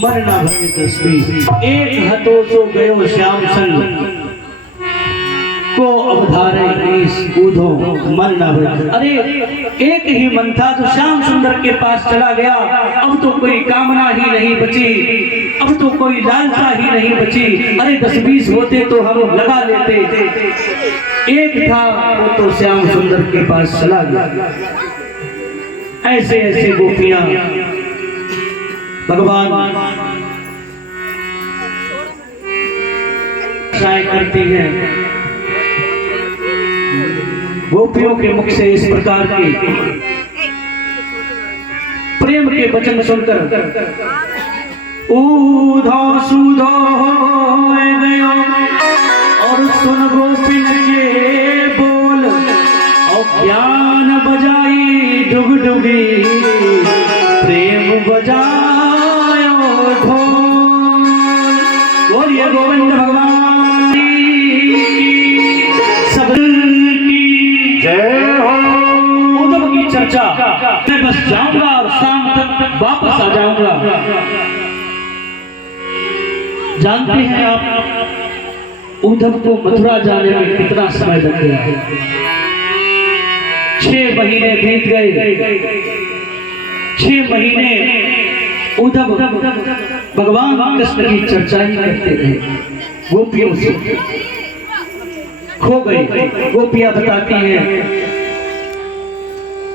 मरना भय तस्वीर एक हतो सो गयो श्याम संग को अवधारे ऊधो मरना भय। अरे एक ही मन था जो श्याम सुंदर के पास चला गया। अब तो कोई कामना ही नहीं बची, अब तो कोई लालसा ही नहीं बची। अरे 10-20 होते तो हम लगा लेते, एक था वो तो श्याम सुंदर के पास चला गया। ऐसे ऐसे गोपियां भगवान शायद करती हैं। गोपियों के मुख से इस प्रकार के प्रेम के वचन सुनकर ऊधो सूधो हो गयो और सुन गोपिन के बोल और ज्ञान बजाई डुगडुगी प्रेम बजायो ढोल। बोलिए गोविंद भगवान की सब की जय हो। उद्धव की चर्चा मैं बस जाऊंगा और शाम तक वापस आ जाऊंगा। जानते हैं आप उद्धव को मथुरा जाने में कितना समय लग गया है? 6 महीने बीत गए। 6 महीने उद्धव भगवान कृष्ण की चर्चा ही करते रहे। गोपियों से खो गए। गोपियां बताती हैं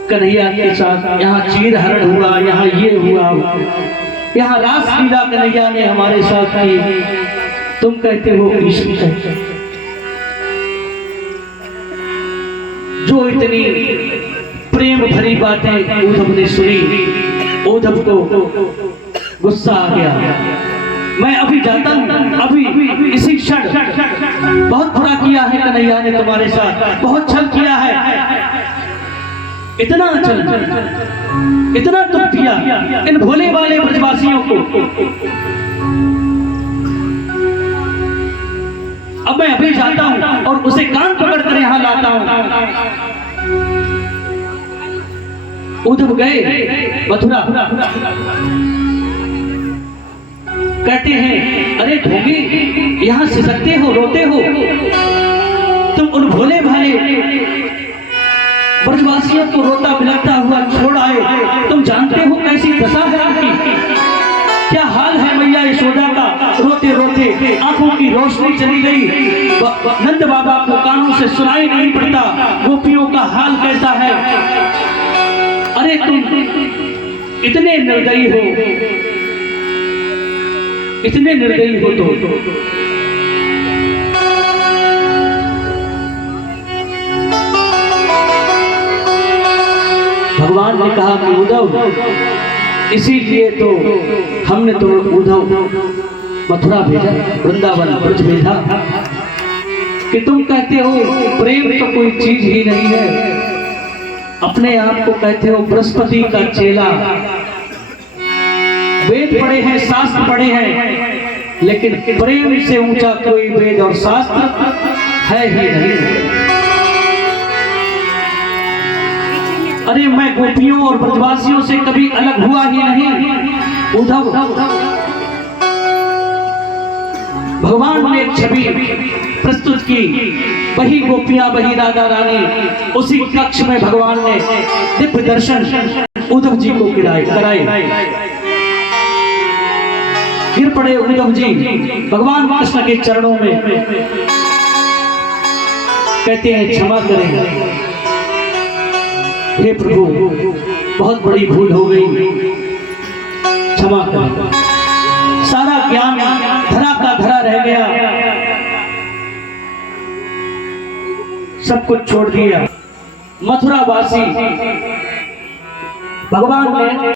कन्हैया के साथ यहाँ चीर हरण हुआ, यहाँ ये हुआ, यहाँ रासलीला कन्हैया ने हमारे साथ की। तुम कहते हो ईश्वर। जो इतनी प्रेम भरी बातें उद्धव ने सुनी, उद्धव को गुस्सा आ गया। मैं अभी जाता हूँ, अभी इसी क्षण। बहुत बुरा किया है कन्हैया ने तुम्हारे साथ, बहुत छल किया है। इतना छल, इतना दुख दिया इन भोले वाले ब्रजवासियों को। अब मैं अभी जाता हूँ और उसे कान पकड़ कर यहाँ लाता हूँ। उद्धव गए मथुरा। कहते हैं अरे ढोंगी यहाँ सिसकते हो, रोते हो, तुम उन भोले भाले ब्रजवासियों को रोता बिलखता हुआ छोड़ आए। तुम जानते हो कैसी दशा है उनकी, क्या हाल है मैया यशोदा का। रोते रोते आंखों की रोशनी चली गई। नंद बाबा को कानों से सुनाई नहीं पड़ता गोपियों का हाल कैसा है। अरे तुम इतने निर्दयी हो, इतने निर्दयी हो तो भगवान ने कहा कि उद्धव, इसीलिए तो हमने तुम्हें उद्धव मथुरा भेजा, वृंदावन ब्रज भेजा कि तुम कहते हो प्रेम तो कोई चीज ही नहीं है। अपने आप को कहते हो बृहस्पति का चेला। वेद पढ़े हैं, शास्त्र पढ़े हैं, लेकिन प्रेम से ऊंचा कोई वेद और शास्त्र है ही नहीं। अरे मैं गोपियों और ब्रजवासियों से कभी अलग हुआ ही नहीं। उद्धव, भगवान ने एक छवि प्रस्तुत की, वही गोपियां, वही राधा रानी। उसी कक्ष में भगवान ने दिव्य दर्शन उद्धव जी को कराए। गिर पड़े उद्धव जी भगवान कृष्ण के चरणों में, कहते हैं क्षमा करें हे प्रभु, बहुत बड़ी भूल हो गई, क्षमा करें। सारा ज्ञान धरा का धरा रह गया, सब कुछ छोड़ दिया। मथुरा वासी भगवान ने